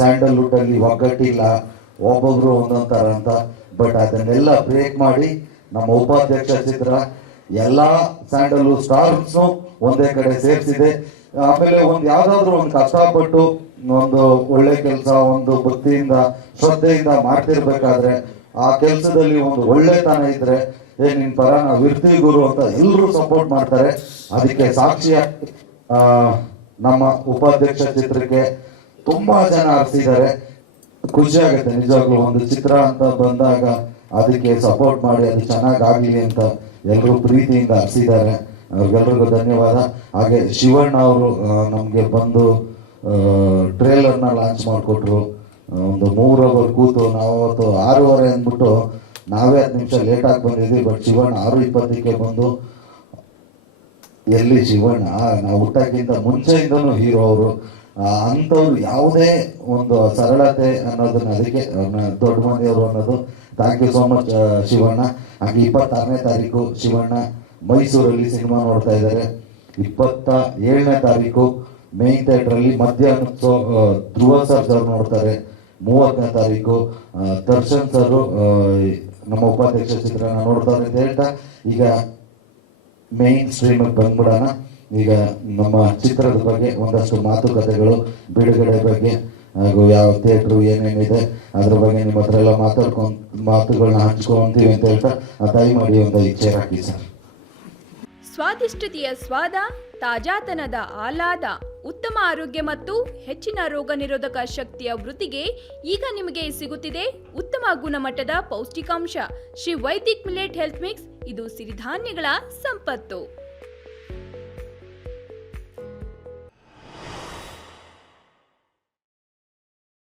Sandalwood ಅಲ್ಲಿ ಒಗ್ಗಟ್ಟಿಲ್ಲ, ಒಬ್ಬೊಬ್ರು ಒಂದೊಂದ್ ತರ ಅಂತ. ಬಟ್ ಅದನ್ನೆಲ್ಲ ಬ್ರೇಕ್ ಮಾಡಿ ನಮ್ಮ ಉಪಾಧ್ಯಕ್ಷ ಚಿತ್ರ ಎಲ್ಲಾ ಸ್ಯಾಂಡಲ್ವುಡ್ ಸ್ಟಾರ್ಸ್ ಒಂದೇ ಕಡೆ ಸೇರಿಸಿದೆ. ಆಮೇಲೆ ಯಾವ್ದಾದ್ರು ಒಂದು ಕಷ್ಟಪಟ್ಟು ಒಂದು ಒಳ್ಳೆ ಕೆಲಸ, ಒಂದು ಭಕ್ತಿಯಿಂದ ಶ್ರದ್ಧೆಯಿಂದ ಮಾಡ್ತಿರ್ಬೇಕಾದ್ರೆ ಆ ಕೆಲಸದಲ್ಲಿ ಒಂದು ಒಳ್ಳೆತನ ಇದ್ರೆ ನಿನ್ ಪರ ನಾವು ಇರ್ತೀವಿ ಗುರು ಅಂತ ಎಲ್ಲರೂ ಸಪೋರ್ಟ್ ಮಾಡ್ತಾರೆ. ಅದಕ್ಕೆ ಸಾಕ್ಷಿ ನಮ್ಮ ಉಪಾಧ್ಯಕ್ಷ ಚಿತ್ರಕ್ಕೆ ತುಂಬಾ ಜನ ಆರಿಸಿದ್ದಾರೆ. ಖುಷಿ ಆಗುತ್ತೆ ನಿಜವಾಗ್ಲೂ. ಒಂದು ಚಿತ್ರ ಅಂತ ಬಂದಾಗ ಅದಕ್ಕೆ ಸಪೋರ್ಟ್ ಮಾಡಿ ಅದು ಚೆನ್ನಾಗಾಗ್ಲಿ ಅಂತ ಎಲ್ಲರೂ ಪ್ರೀತಿಯಿಂದ ಆರಿಸಿದ್ದಾರೆ. ಅವ್ರಿಗೆಲ್ರಿಗೂ ಧನ್ಯವಾದ. ಹಾಗೆ ಶಿವಣ್ಣ ಅವರು ನಮ್ಗೆ ಬಂದು ಟ್ರೇಲರ್ನ ಲಾಂಚ್ ಮಾಡಿಕೊಟ್ರು. ಒಂದು 3 ಅವರ್ ಕೂತು ನಾವು ಅವತ್ತು 6:30 ಅಂದ್ಬಿಟ್ಟು ನಾವೇ 10 ನಿಮಿಷ ಲೇಟಾಗಿ ಬಂದಿದ್ವಿ. ಬಟ್ ಶಿವಣ್ಣ 6:20ಕ್ಕೆ ಬಂದು, ಎಲ್ಲಿ ಶಿವಣ್ಣ ನಾವು ಹುಟ್ಟಕ್ಕಿಂತ ಮುಂಚೆಯಿಂದನೂ ಹೀರೋ ಅವರು. ಅಂಥವ್ರು ಯಾವುದೇ ಒಂದು ಸರಳತೆ ಅನ್ನೋದನ್ನ, ಅದಕ್ಕೆ ದೊಡ್ಡ ಮಂದಿಯವರು ಅನ್ನೋದು. Thank you so much Shivanna. ಹಾಗೆ 26ನೇ ತಾರೀಕು ಶಿವಣ್ಣ ಮೈಸೂರಲ್ಲಿ ಸಿನಿಮಾ ನೋಡ್ತಾ ಇದ್ದಾರೆ. 27ನೇ ತಾರೀಕು ಮೇನ್ ಥಿಯೇಟ್ರಲ್ಲಿ ಮಧ್ಯಾಹ್ನ ಧ್ರುವ ಸರ್ ನೋಡ್ತಾರೆ. 30ನೇ ತಾರೀಕು ದರ್ಶನ್ ಸರ್ ನಮ್ಮ ಉಪಾಧ್ಯಕ್ಷ ಚಿತ್ರನ ನೋಡ್ತಾರೆ ಅಂತ ಹೇಳ್ತಾ ಈಗ ಮೇನ್ ಸ್ಟ್ರೀಮ್ ಬಂದ್ಬಿಡೋಣ. ಈಗ ನಮ್ಮ ಚಿತ್ರದ ಬಗ್ಗೆ ಒಂದಷ್ಟು ಮಾತುಕತೆಗಳು, ಬಿಡುಗಡೆ ಬಗ್ಗೆ ಹಾಗೂ ಯಾವ ಥಿಯೇಟ್ರು ಏನೇನಿದೆ ಅದ್ರ ಬಗ್ಗೆ ನಿಮ್ಮ ಹತ್ರ ಎಲ್ಲ ಮಾತುಗಳನ್ನ ಹಂಚ್ಕೊಂತೀವಿ ಅಂತ ಹೇಳ್ತಾ ದಯಮಾಡಿ ಒಂದು ಇಚ್ಛೆ ಹಾಕಿ ಸರ್. ಸ್ವಾದಿಷ್ಟತೆಯ ಸ್ವಾದ, ತಾಜಾತನದ ಆಹ್ಲಾದ, ಉತ್ತಮ ಆರೋಗ್ಯ ಮತ್ತು ಹೆಚ್ಚಿನ ರೋಗ ನಿರೋಧಕ ಶಕ್ತಿಯ ವೃದ್ಧಿಗೆ ಈಗ ನಿಮಗೆ ಸಿಗುತ್ತಿದೆ ಉತ್ತಮ ಗುಣಮಟ್ಟದ ಪೌಷ್ಟಿಕಾಂಶ Shri Vaidik millet health mix. ಇದು ಸಿರಿಧಾನ್ಯಗಳ ಸಂಪತ್ತು.